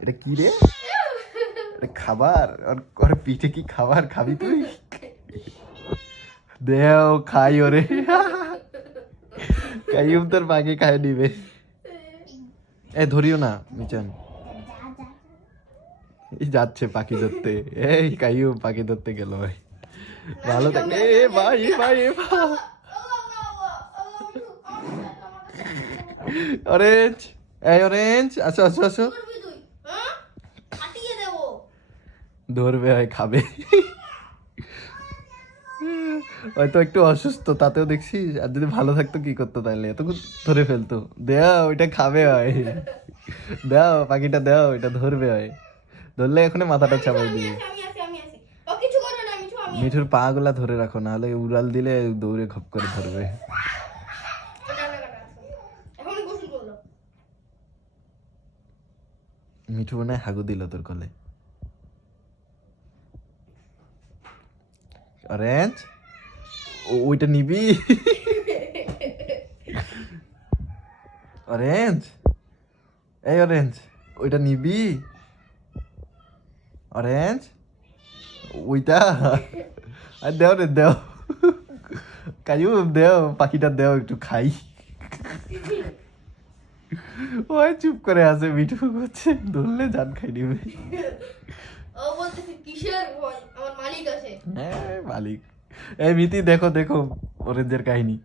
এটা কি রে? এটা খাবার? ওর পিঠে কি খাবার খাবি তুই? দেও খাই ওরে। কাইয়ুম তোর পাখি খাই নিবে। এ ধরিও না মিচান। এই যাচ্ছে পাখি ধরতে। এই কাইয়ুম পাখি ধরতে গেল ভাই। ভালো থাকবে। এ ভাই এ ভাই এ ভাই। অরেঞ্জ, এই অরেঞ্জ, আসো আসো আসো। ধরবে হয় খাবে। হয়তো একটু অসুস্থ, তাতেও দেখছি। আর যদি ভালো থাকতো কি করতো তাহলে? এতক্ষণ ধরে ফেলতো। দেও ওইটা খাবে হয়। দাও পাখিটা দাও, এটা ধরবে হয়। ধরলে এখানে মাথাটা চাপাই দিবে। মিঠুর পা গুলা ধরে রাখো, নাহলে উড়াল দিলে দৌড়ে খপ করে ধরবে। মিঠু মনে হয় হাগু দিল তোর কলে। অরেঞ্জ, ওইটা নিবি? অরেঞ্জ, এই অরেঞ্জ, ওইটা নিবি? অরেঞ্জ, ওইটা আর দেও রে দেও। কাইয়ুম দেও, পাখিটা দেও একটু খাই। ওই চুপ করে আছে, মিঠু করছে ধরলে জান খাই নিবে। হ্যাঁ মালিক। এই মিতি দেখো দেখো অরেঞ্জের কাহিনী।